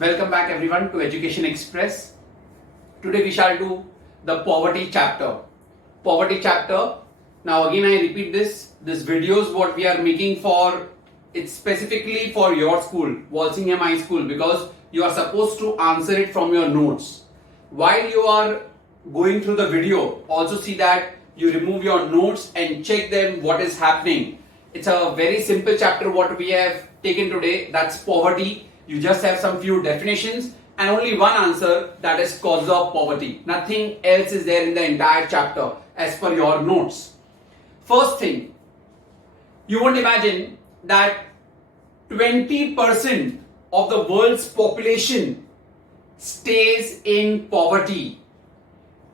Welcome back everyone to Education Express. Today we shall do the poverty chapter. Poverty chapter. Now again I repeat this video is what we are making for, it's specifically for your school, Walsingham High School, because you are supposed to answer it from your notes. While you are going through the video, also see that you remove your notes and check them what is happening. It's a very simple chapter what we have taken today, that's poverty. You just have some few definitions and only one answer, that is causes of poverty. Nothing else is there in the entire chapter as per your notes. First thing, you won't imagine that 20% of the world's population stays in poverty.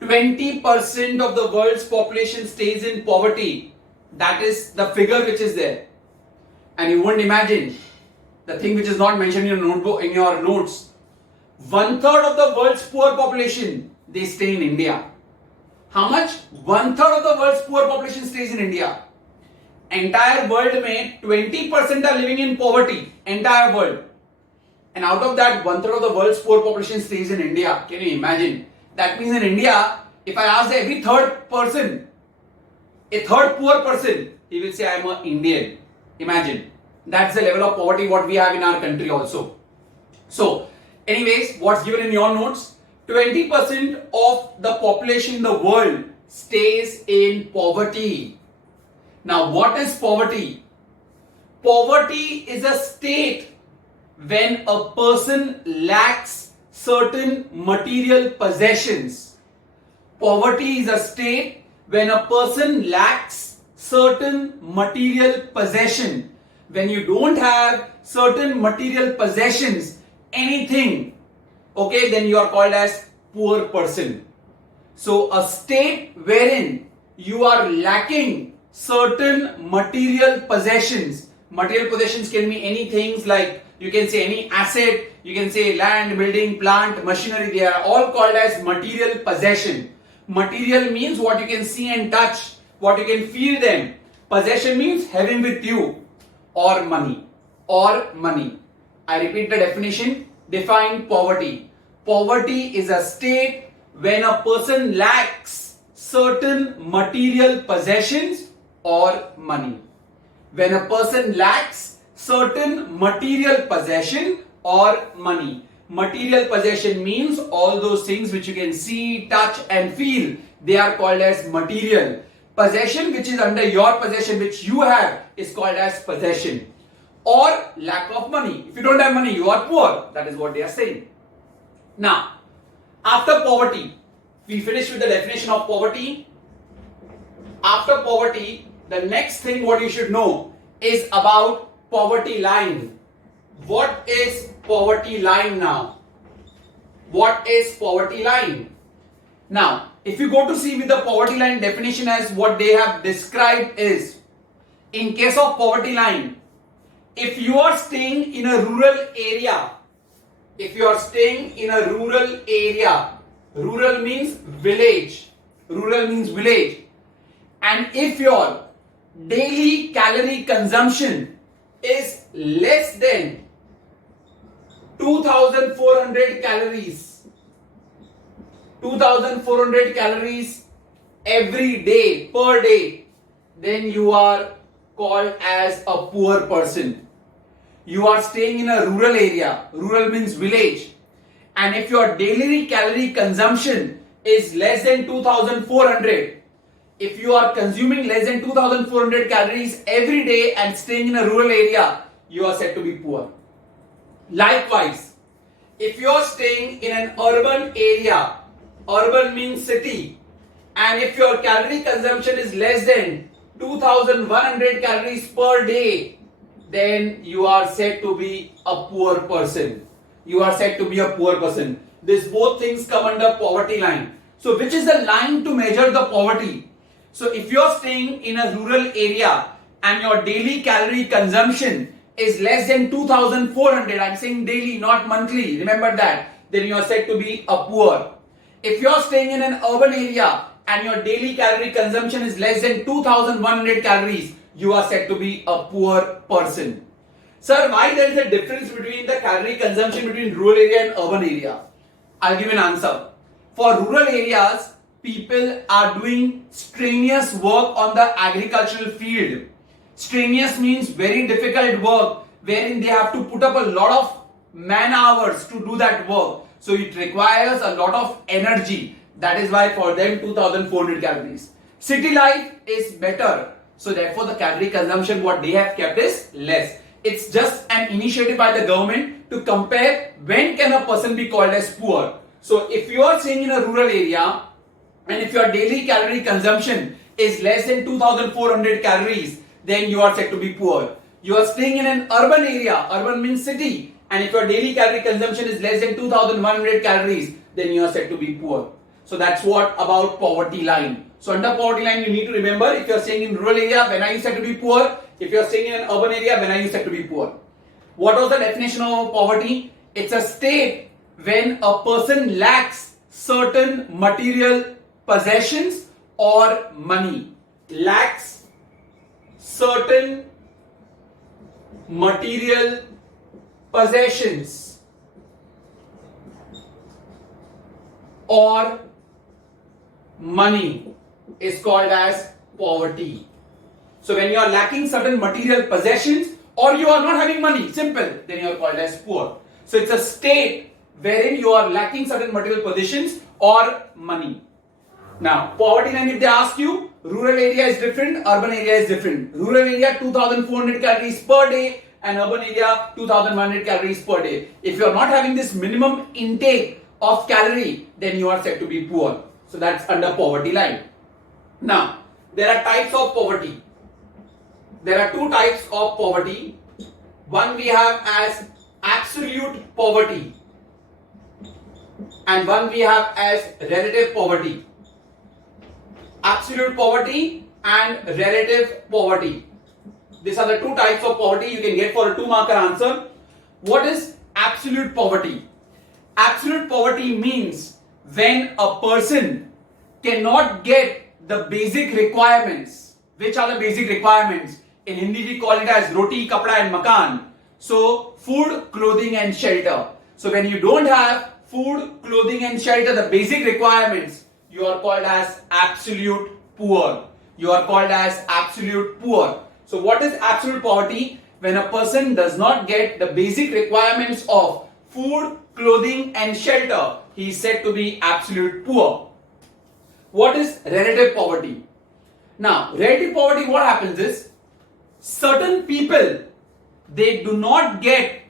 20% of the world's population stays in poverty. That is the figure which is there. And you won't imagine the thing which is not mentioned in your notebook, in your notes. 1/3 of the world's poor population, they stay in India. How much? 1/3 of the world's poor population stays in India. Entire world mein 20% are living in poverty. Entire world. And out of that, 1/3 of the world's poor population stays in India. Can you imagine? That means in India, if I ask every third person, a third poor person, he will say I am an Indian. Imagine. That's the level of poverty what we have in our country also. So, anyways, what's given in your notes? 20% of the population in the world stays in poverty. Now, what is poverty? Poverty is a state when a person lacks certain material possessions. Poverty is a state when a person lacks certain material possession. When you don't have certain material possessions, anything, okay, then you are called as poor person. So a state wherein you are lacking certain material possessions. Material possessions can be anything like, you can say any asset, you can say land, building, plant, machinery, they are all called as material possession. Material means what you can see and touch, what you can feel them. Possession means having with you. Or money. I repeat the definition. Define poverty. Poverty is a state when a person lacks certain material possessions or money. When a person lacks certain material possession or money. Material possession means all those things which you can see, touch and feel. They are called as material. Possession which is under your possession, which you have, is called as possession. Or lack of money. If you don't have money, you are poor. That is what they are saying. Now, after poverty, we finish with the definition of poverty. After poverty, the next thing what you should know is about poverty line. What is poverty line now? What is poverty line? Now, if you go to see with the poverty line definition as what they have described is, in case of poverty line, if you are staying in a rural area, rural means village, and if your daily calorie consumption is less than 2400 calories every day, per day, then you are called as a poor person. You are staying in a rural area, rural means village, and if your daily calorie consumption is less than 2400, if you are consuming less than 2400 calories every day and staying in a rural area, you are said to be poor. Likewise, if you are staying in an urban area, urban means city, and if your calorie consumption is less than 2100 calories per day, then you are said to be a poor person. These both things come under poverty line. So which is the line to measure the poverty? So if you are staying in a rural area and your daily calorie consumption is less than 2400, I'm saying daily, not monthly, remember that, then you are said to be a poor. If you are staying in an urban area and your daily calorie consumption is less than 2100 calories, you are said to be a poor person. Sir, why there is a difference between the calorie consumption between rural area and urban area? I'll give an answer. For rural areas, people are doing strenuous work on the agricultural field. Strenuous means very difficult work wherein they have to put up a lot of man hours to do that work. So it requires a lot of energy. That is why for them 2400 calories. City life is better. So therefore the calorie consumption what they have kept is less. It's just an initiative by the government to compare when can a person be called as poor. So if you are staying in a rural area and if your daily calorie consumption is less than 2400 calories, then you are said to be poor. You are staying in an urban area, urban means city, and if your daily calorie consumption is less than 2100 calories, then you are said to be poor. So that's what about poverty line. So under poverty line, you need to remember if you are staying in rural area, when are you said to be poor? If you are staying in an urban area, when are you said to be poor? What was the definition of poverty? It's a state when a person lacks certain material possessions or money. Lacks certain material possessions or money is called as poverty. So when you are lacking certain material possessions or you are not having money, simple, then you are called as poor. So it's a state wherein you are lacking certain material possessions or money. Now, poverty line, if they ask you, rural area is different, urban area is different. Rural area 2400 calories per day and urban area 2100 calories per day. If you are not having this minimum intake of calorie, then you are said to be poor. So that's under poverty line. Now, there are types of poverty. There are two types of poverty. One we have as absolute poverty and one we have as relative poverty. Absolute poverty and relative poverty. These are the two types of poverty you can get for a 2-marker answer. What is absolute poverty? Absolute poverty means when a person cannot get the basic requirements. Which are the basic requirements? In Hindi we call it as roti, kapda and makan. So food, clothing and shelter. So when you don't have food, clothing and shelter, the basic requirements, you are called as absolute poor. You are called as absolute poor. So what is absolute poverty? When a person does not get the basic requirements of food, clothing and shelter, he is said to be absolute poor. What is relative poverty? Now, relative poverty, what happens is, certain people, they do not get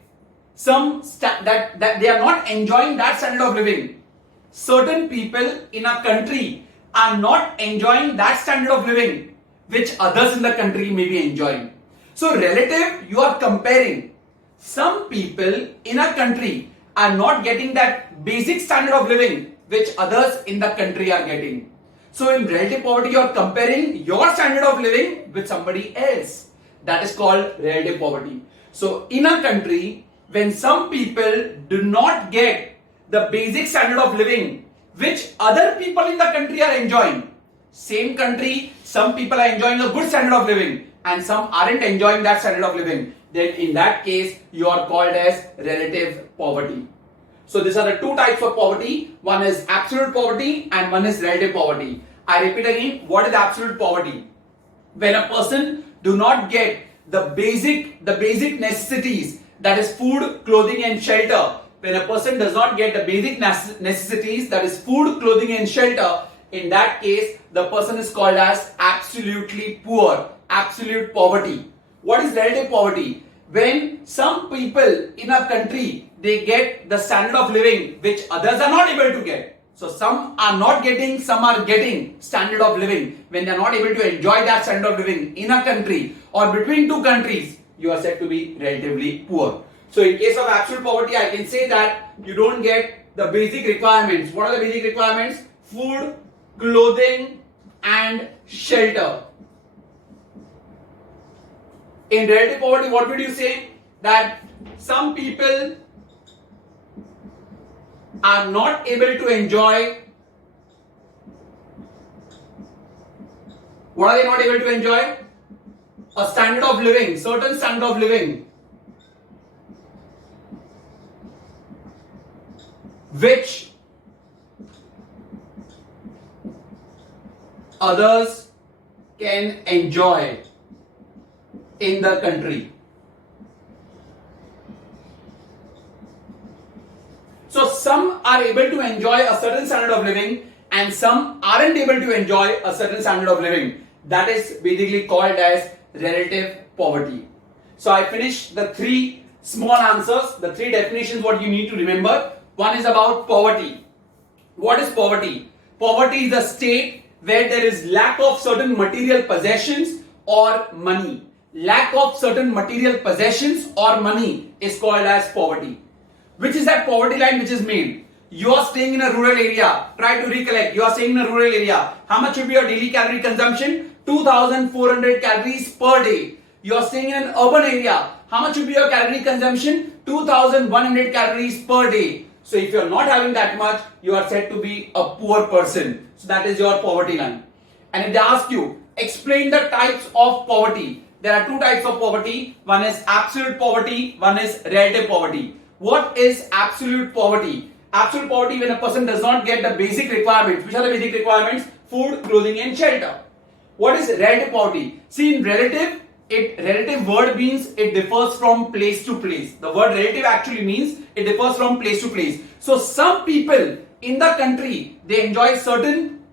that they are not enjoying that standard of living. Certain people in a country are not enjoying that standard of living which others in the country may be enjoying. So relative, you are comparing. Some people in a country are not getting that basic standard of living which others in the country are getting. So in relative poverty, you are comparing your standard of living with somebody else. That is called relative poverty. So in a country, when some people do not get the basic standard of living which other people in the country are enjoying, same country, some people are enjoying a good standard of living and some aren't enjoying that standard of living, then in that case, you are called as relative poverty. So these are the two types of poverty. One is absolute poverty and one is relative poverty. I repeat again, what is absolute poverty? When a person do not get the basic necessities, that is food, clothing and shelter. When a person does not get the basic necessities, that is food, clothing and shelter, in that case, the person is called as absolutely poor, absolute poverty. What is relative poverty? When some people in a country, they get the standard of living which others are not able to get. So some are not getting, some are getting standard of living. When they are not able to enjoy that standard of living in a country or between two countries, you are said to be relatively poor. So in case of absolute poverty, I can say that you don't get the basic requirements. What are the basic requirements? Food, clothing and shelter. In relative poverty, what would you say? That some people are not able to enjoy. What are they not able to enjoy? A standard of living, certain standard of living. which others can enjoy in the country. So some are able to enjoy a certain standard of living and some aren't able to enjoy a certain standard of living. That is basically called as relative poverty. So I finished the three small answers, the three definitions what you need to remember. One is about poverty. What is poverty? Poverty is the state where there is lack of certain material possessions or money. Lack of certain material possessions or money is called as poverty. Which is that poverty line which is made? You are staying in a rural area. Try to recollect. You are staying in a rural area. How much would be your daily calorie consumption? 2400 calories per day. You are staying in an urban area. How much would be your calorie consumption? 2100 calories per day. So if you are not having that much, you are said to be a poor person. So that is your poverty line. And if they ask you, explain the types of poverty. There are two types of poverty. One is absolute poverty. One is relative poverty. What is absolute poverty? Absolute poverty when a person does not get the basic requirements. Which are the basic requirements? Food, clothing and shelter. What is relative poverty? See, in relative word means it differs from place to place. The word relative actually means it differs from place to place. So some people in the country, they enjoy certain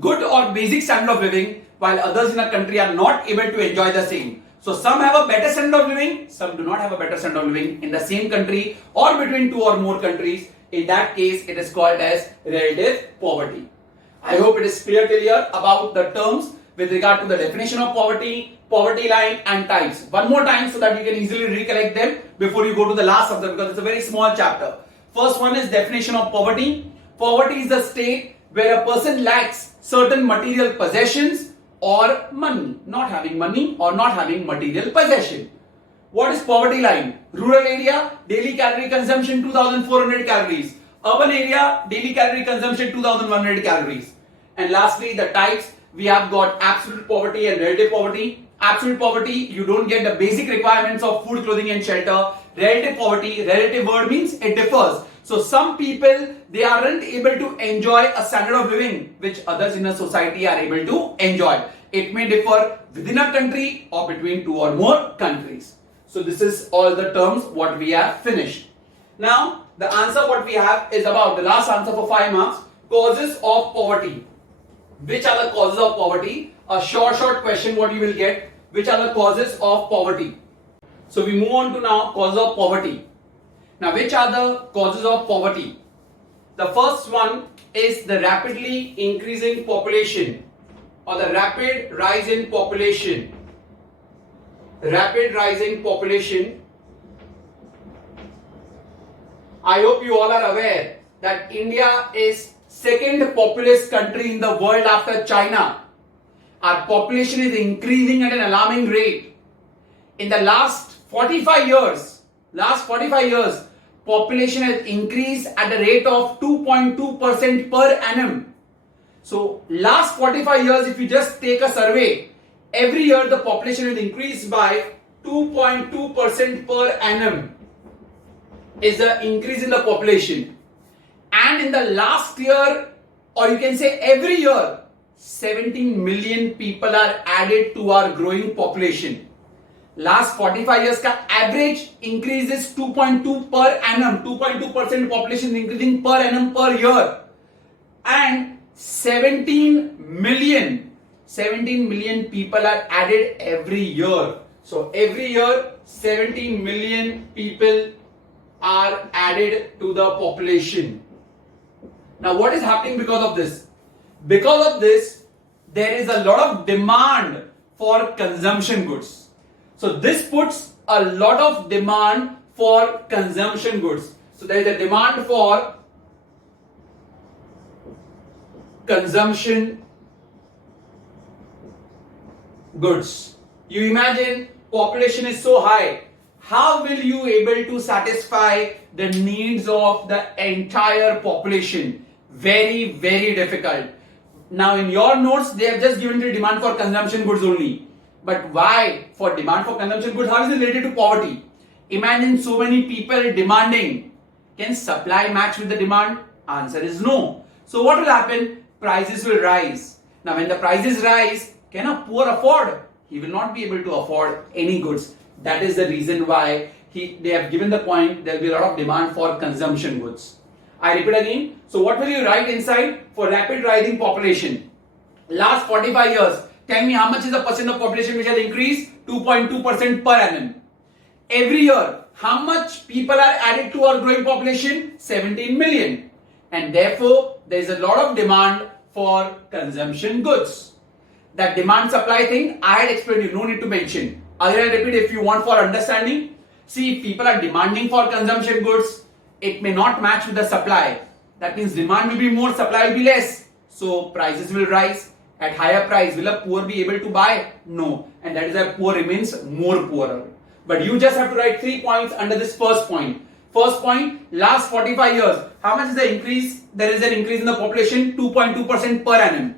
good or basic standard of living, while others in a country are not able to enjoy the same. So some have a better standard of living, some do not have a better standard of living in the same country or between two or more countries. In that case, it is called as relative poverty. I hope it is clear till here about the terms with regard to the definition of poverty, poverty line and types. One more time so that you can easily recollect them before you go to the last of them, because it's a very small chapter. First one is definition of poverty. Poverty is the state where a person lacks certain material possessions or money, not having money or not having material possession. What is poverty line? Rural area, daily calorie consumption 2400 calories. Urban area, daily calorie consumption 2100 calories. And lastly, the types, we have got absolute poverty and relative poverty. Absolute poverty, you don't get the basic requirements of food, clothing and shelter. Relative poverty, relative word means it differs. So some people, they aren't able to enjoy a standard of living which others in a society are able to enjoy. It may differ within a country or between two or more countries. So this is all the terms what we have finished. Now the answer what we have is about the last answer for 5 marks. Causes of poverty. Which are the causes of poverty? A short question what you will get. Which are the causes of poverty? So we move on to now causes of poverty. Now which are the causes of poverty? The first one is the rapidly increasing population or the rapid rise in population. Rapid rising population. I hope you all are aware that India is second populous country in the world after China. Our population is increasing at an alarming rate. In the last 45 years, population has increased at a rate of 2.2% per annum. So last 45 years, if you just take a survey, every year the population has increased by 2.2% per annum is the increase in the population. And in the last year, or you can say every year, 17 million people are added to our growing population. Last 45 years का average increase is 2.2 per annum. 2.2% population increasing per annum per year. And 17 million people are added every year. So every year 17 million people are added to the population. Now what is happening because of this? Because of this, there is a lot of demand for consumption goods. So this puts a lot of demand for consumption goods. So there is a demand for consumption goods. You imagine population is so high. How will you able to satisfy the needs of the entire population? Very, very difficult. Now in your notes, they have just given the demand for consumption goods only. But why for demand for consumption goods? How is it related to poverty? Imagine so many people demanding. Can supply match with the demand? Answer is no. So what will happen? Prices will rise. Now when the prices rise, can a poor afford? He will not be able to afford any goods. That is the reason why they have given the point there will be a lot of demand for consumption goods. I repeat again. So what will you write inside? For rapid rising population. Last 45 years, tell me how much is the percent of population which has increased? 2.2% per annum. Every year, how much people are added to our growing population? 17 million. And therefore, there is a lot of demand for consumption goods. That demand supply thing, I had explained you, no need to mention. Again, I repeat if you want for understanding. See, if people are demanding for consumption goods, it may not match with the supply. That means demand will be more, supply will be less. So prices will rise. At higher price, will a poor be able to buy? No. And that is why poor remains more poorer. But you just have to write 3 points under this first point. First point, last 45 years, how much is the increase? There is an increase in the population, 2.2% per annum.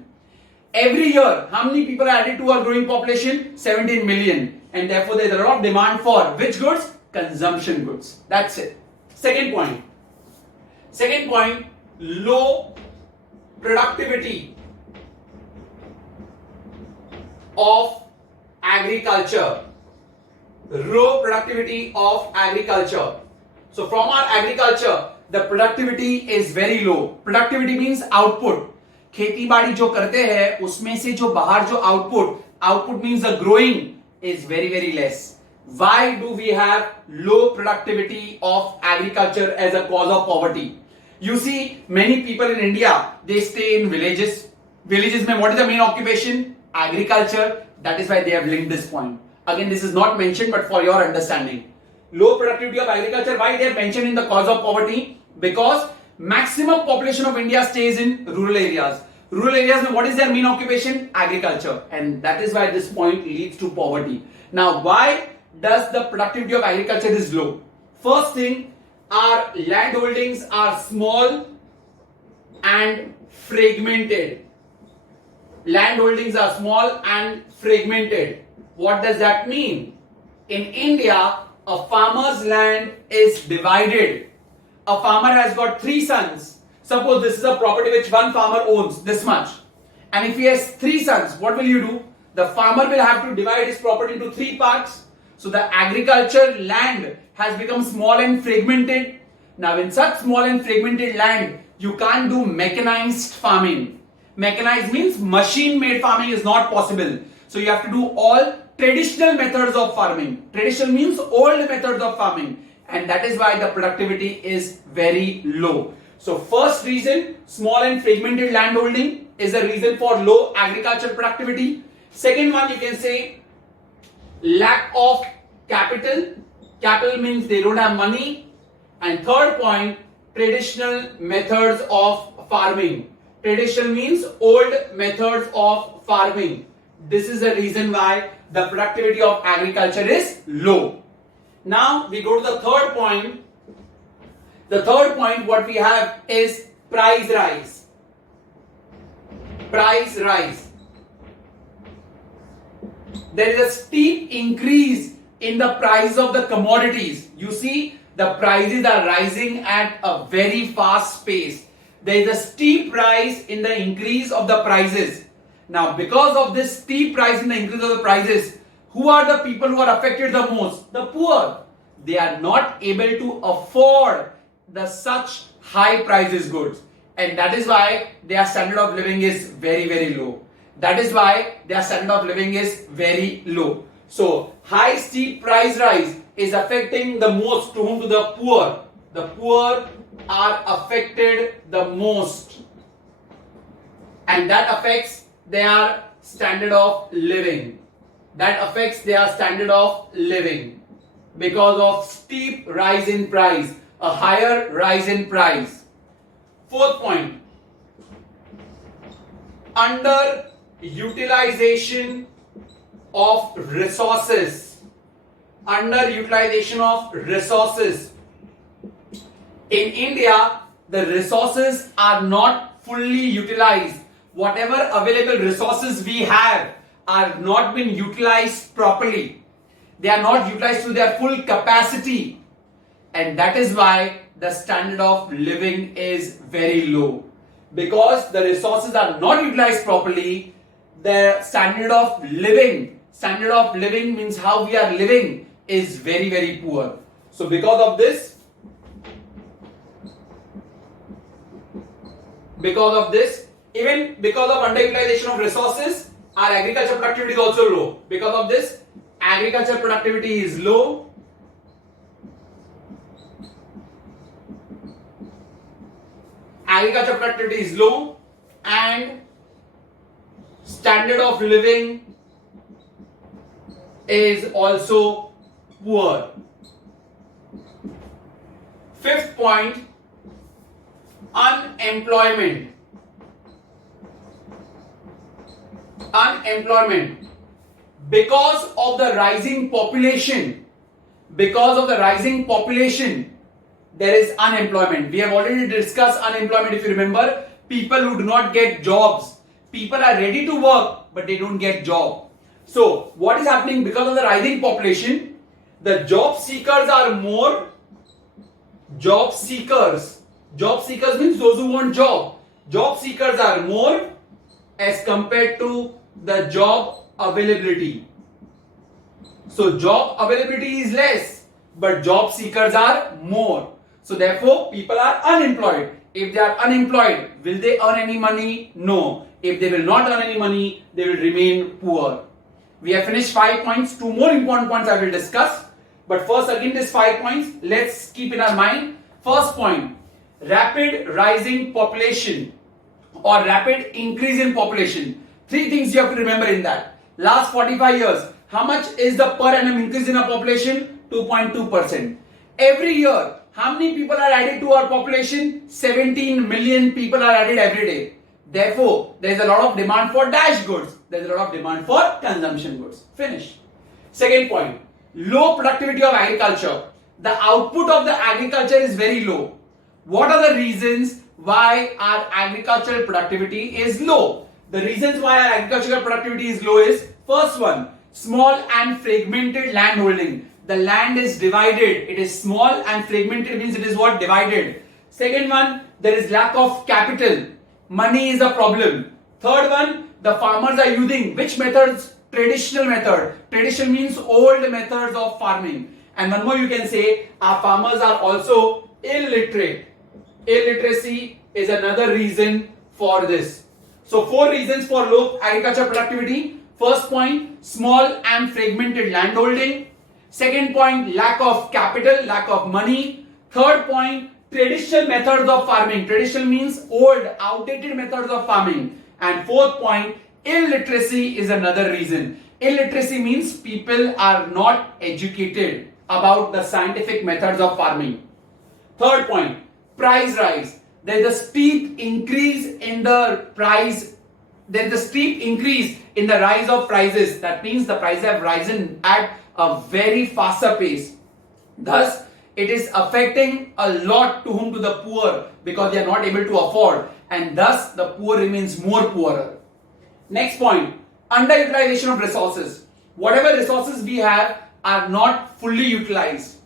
Every year, how many people are added to our growing population? 17 million. And therefore, there is a lot of demand for which goods? Consumption goods. That's it. Second point. Second point, low productivity of agriculture. Low productivity of agriculture. So from our agriculture, the productivity is very low. Productivity means output. खेती बाड़ी जो करते हैं उसमें से जो बाहर जो output means the growing is very less. Why do we have low productivity of agriculture as a cause of poverty? You see, many people in India, they stay in villages. Villages mein what is the main occupation? Agriculture. That is why they have linked this point. Again, this is not mentioned, but for your understanding. Low productivity of agriculture, why they have mentioned in the cause of poverty? Because maximum population of India stays in rural areas. Rural areas, what is their main occupation? Agriculture. And that is why this point leads to poverty. Now, why does the productivity of agriculture is low? First thing, our land holdings are small and fragmented. Land holdings are small and fragmented. What does that mean? In India, a farmer's land is divided. A farmer has got 3 sons. Suppose this is a property which one farmer owns, this much. And if he has 3 sons, what will you do? The farmer will have to divide his property into 3 parts. So the agriculture land has become small and fragmented. Now in such small and fragmented land, you can't do mechanized farming. Mechanized means machine-made farming is not possible. So you have to do all traditional methods of farming. Traditional means old methods of farming. And that is why the productivity is very low. So first reason, small and fragmented land holding is a reason for low agricultural productivity. Second one, you can say lack of capital. Capital means they don't have money. And third point, traditional methods of farming. Traditional means old methods of farming. This is the reason why the productivity of agriculture is low. Now we go to the third point. The third point what we have is price rise. Price rise. There is a steep increase in the price of the commodities. You see, the prices are rising at a very fast pace. There is a steep rise in the increase of the prices. Now, because of this steep rise in the increase of the prices, who are the people who are affected the most? The poor. They are not able to afford the such high prices goods. And that is why their standard of living is very low. That is why their standard of living is very low. So, high steep price rise is affecting the most to whom? To the poor. The poor are affected the most. And that affects their standard of living. That affects their standard of living. Because of steep rise in price. A higher rise in price. Fourth point. Underutilization of resources. Underutilization of resources. In India, the resources are not fully utilized. Whatever available resources we have are not being utilized properly. They are not utilized to their full capacity. and that is why the standard of living is very low. Because the resources are not utilized properly, the standard of living means how we are living is very, very poor. So because of this, even because of underutilization of resources, our agriculture productivity is also low. Because of this, agriculture productivity is low. Agriculture productivity is low and standard of living is also poor. Fifth point, unemployment. Because of the rising population, there is unemployment. We have already discussed unemployment, if you remember. People who do not get jobs. People are ready to work, but they don't get job. So, what is happening? Because of the rising population, the job seekers are more. Job seekers means those who want job. Job seekers are more as compared to the job availability. So, job availability is less, but job seekers are more. So therefore, people are unemployed. If they are unemployed, will they earn any money? No. If they will not earn any money, they will remain poor. We have finished 5 points. 2 more important points I will discuss. But first, again, these 5 points, let's keep in our mind. First point, rapid rising population or rapid increase in population. 3 things you have to remember in that. Last 45 years, how much is the per annum increase in our population? 2.2%. Every year, how many people are added to our population? 17 million people are added every day. Therefore, there is a lot of demand for dash goods. There is a lot of demand for consumption goods. Finish. Second point, low productivity of agriculture. The output of the agriculture is very low. What are the reasons why our agricultural productivity is low? The reasons why our agricultural productivity is low is, first one, small and fragmented land holding. The land is divided. It is small and fragmented means it is what? Divided. Second one, there is lack of capital. Money is a problem. Third one, the farmers are using which methods? Traditional method. Traditional means old methods of farming. And one more you can say, our farmers are also illiterate. Illiteracy is another reason for this. So 4 reasons for low agriculture productivity. First point, small and fragmented land holding. Second point, lack of capital, lack of money. Third point, traditional methods of farming. Traditional means old, outdated methods of farming. And fourth point, illiteracy is another reason. Illiteracy means people are not educated about the scientific methods of farming. Third point, price rise. There is a steep increase in the price. There is a steep increase in the rise of prices. That means the prices have risen at a very faster pace. Thus, it is affecting a lot to whom? To the poor, because they are not able to afford, and thus the poor remains more poorer. Next point, underutilization of resources. Whatever resources we have are not fully utilized.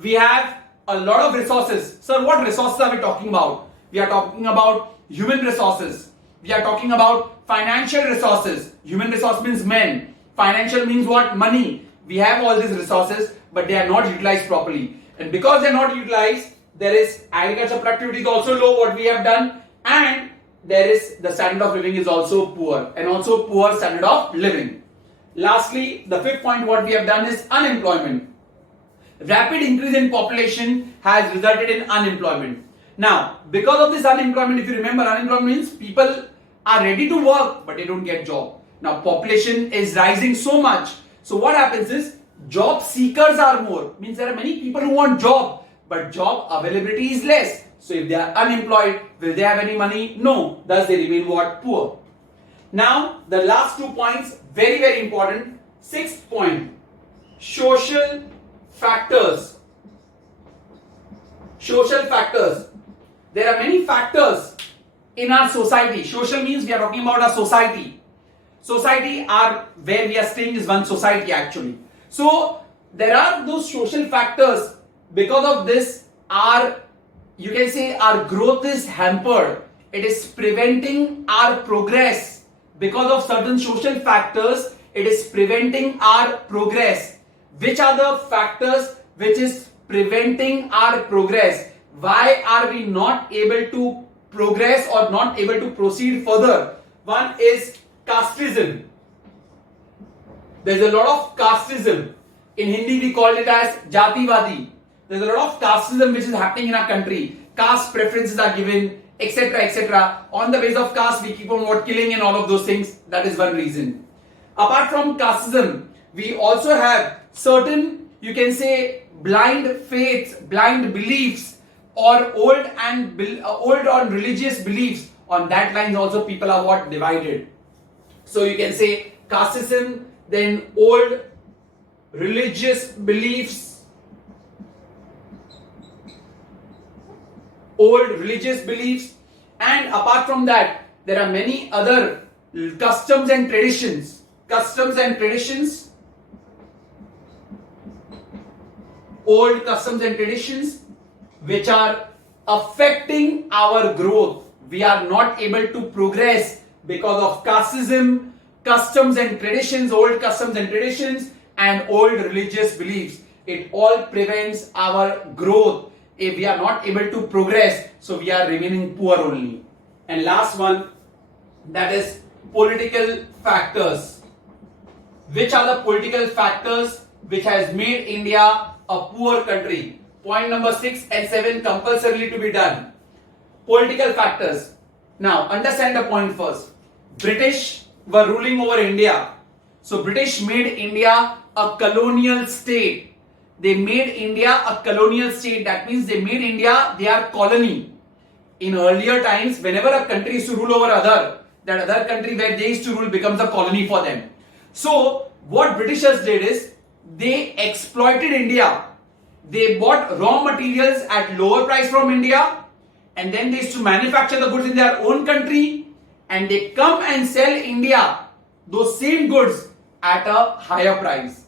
We have a lot of resources. Sir, what resources are we talking about? We are talking about human resources. We are talking about financial resources. Human resource means men. Financial means what? Money. We have all these resources, but they are not utilized properly. And because they are not utilized, there is agriculture productivity is also low, what we have done, and there is the standard of living is also poor, and also poor standard of living. Lastly, the 5th point what we have done is unemployment. Rapid increase in population has resulted in unemployment. Now, because of this unemployment, if you remember, unemployment means people are ready to work, but they don't get job. Now, population is rising so much. So what happens is, job seekers are more. Means there are many people who want job, but job availability is less. So if they are unemployed, will they have any money? No. Thus they remain what? Poor. Now, the last 2 points, very, very important. 6th point, social factors. Social factors. There are many factors in our society. Social means we are talking about our society. Society are where we are staying is one society actually. So there are those social factors Because of this, you can say our growth is hampered. It is preventing our progress. Because of certain social factors, it is preventing our progress. Which are the factors which is preventing our progress? Why are we not able to progress or not able to proceed further? One is casteism. There's a lot of casteism. In Hindi we call it as Jativadi. There's a lot of casteism which is happening in our country. Caste preferences are given, etc., etc. On the basis of caste, we keep on killing and all of those things. That is one reason. Apart from casteism, we also have certain, you can say, blind faiths, blind beliefs, or old on religious beliefs. On that lines also people are divided. So you can say casteism, then old religious beliefs, and apart from that, there are many other customs and traditions, old customs and traditions which are affecting our growth. We are not able to progress because of casteism, customs and traditions, old customs and traditions, and old religious beliefs. It all prevents our growth. If we are not able to progress, so we are remaining poor only. And last one, that is political factors. Which are the political factors which has made India a poor country? Point number 6 and 7 compulsorily to be done. Political factors. Now understand the point first. British were ruling over India. So British made India a colonial state. They made India a colonial state. That means they made India their colony. In earlier times, whenever a country used to rule over that other country where they used to rule becomes a colony for them. So what Britishers did is they exploited India. They bought raw materials at lower price from India, and then they used to manufacture the goods in their own country, and they come and sell India those same goods at a higher price.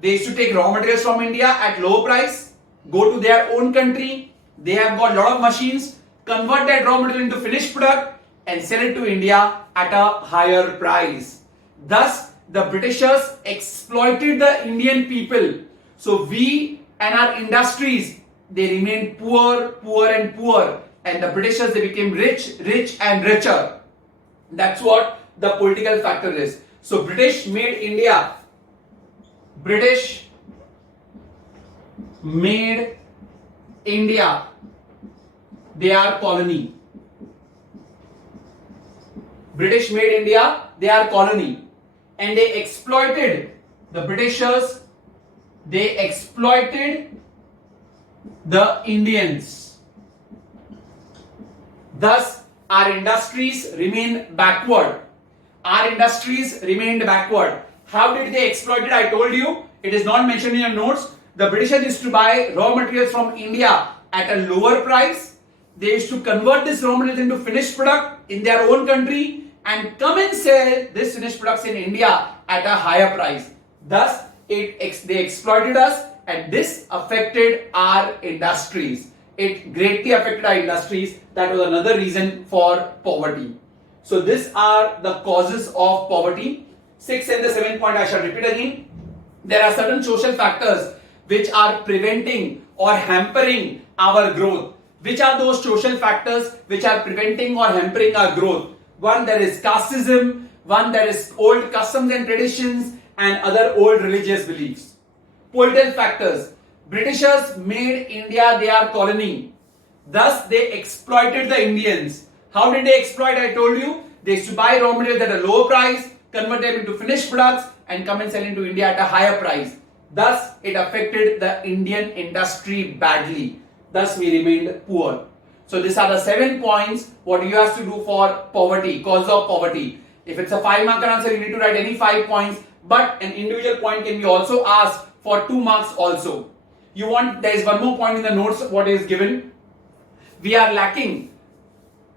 They used to take raw materials from India at low price, go to their own country. They have got a lot of machines, convert that raw material into finished product and sell it to India at a higher price. Thus, the Britishers exploited the Indian people. So we and our industries, they remained poor, and the Britishers, they became rich and richer. That's what the political factor is. So British made India their colony. British made India their colony, and they exploited the Britishers. They exploited the Indians. Thus, our industries remain backward. Our industries remained backward. How did they exploit it? I told you, it is not mentioned in your notes. The Britishers used to buy raw materials from India at a lower price. They used to convert this raw materials into finished product in their own country and come and sell this finished products in India at a higher price. Thus, they exploited us, and this affected our industries. It greatly affected our industries. That was another reason for poverty. So these are the causes of poverty. 6th and the 7th point I shall repeat again. There are certain social factors which are preventing or hampering our growth. Which are those social factors which are preventing or hampering our growth? One, there is casteism. One, there is old customs and traditions, and other old religious beliefs. Political factors. Britishers made India their colony. Thus, they exploited the Indians. How did they exploit? I told you, they used to buy raw materials at a lower price, convert them into finished products, and come and sell into India at a higher price. Thus, it affected the Indian industry badly. Thus, we remained poor. So, these are the 7 points what you have to do for poverty, cause of poverty. If it's a 5-mark answer, you need to write any 5 points, but an individual point can be also asked for 2 marks also. There is one more point in the notes what is given. We are lacking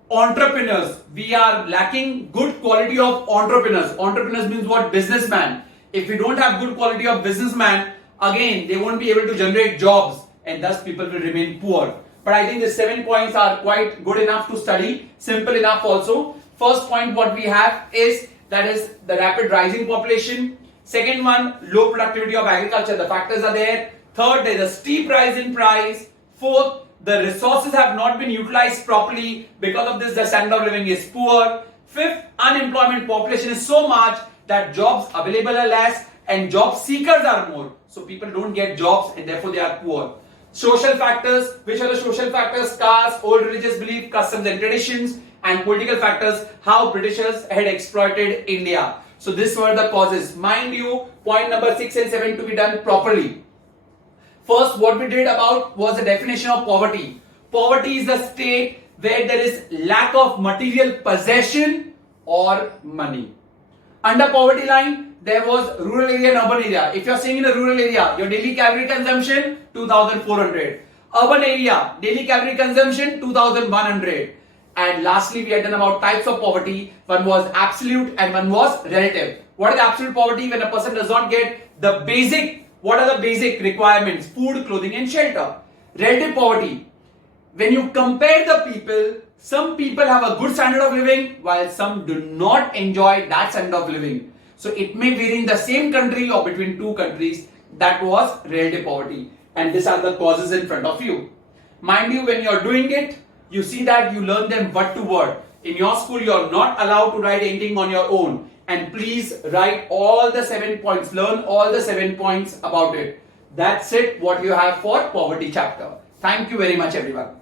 entrepreneurs. We are lacking good quality of entrepreneurs. Entrepreneurs means what? Businessman. If we don't have good quality of businessman, again, they won't be able to generate jobs. and thus people will remain poor. But I think the 7 points are quite good enough to study, simple enough also. First point what we have is that is the rapid rising population. Second one, low productivity of agriculture. The factors are there. Third, there is a steep rise in price. Fourth, the resources have not been utilized properly. Because of this, the standard of living is poor. Fifth, unemployment population is so much that jobs available are less and job seekers are more. So people don't get jobs and therefore they are poor. Social factors, which are the social factors? Caste, old religious belief, customs and traditions, and political factors, how Britishers had exploited India. So these were the causes. Mind you, point number 6 and 7 to be done properly. First, what we did about was the definition of poverty. Poverty is the state where there is lack of material possession or money. Under poverty line, there was rural area and urban area. If you are staying in a rural area, your daily calorie consumption 2,400. Urban area, daily calorie consumption 2,100. And lastly, we had done about types of poverty. One was absolute and one was relative. What is absolute poverty? When a person does not get the basic, what are the basic requirements? Food, clothing and shelter. Relative poverty. When you compare the people, some people have a good standard of living while some do not enjoy that standard of living. So it may vary in the same country or between two countries. That was relative poverty. And these are the causes in front of you. Mind you, when you are doing it, you see that you learn them word to word. In your school, you are not allowed to write anything on your own. And please write all the 7 points. Learn all the 7 points about it. That's it, what you have for poverty chapter. Thank you very much, everyone.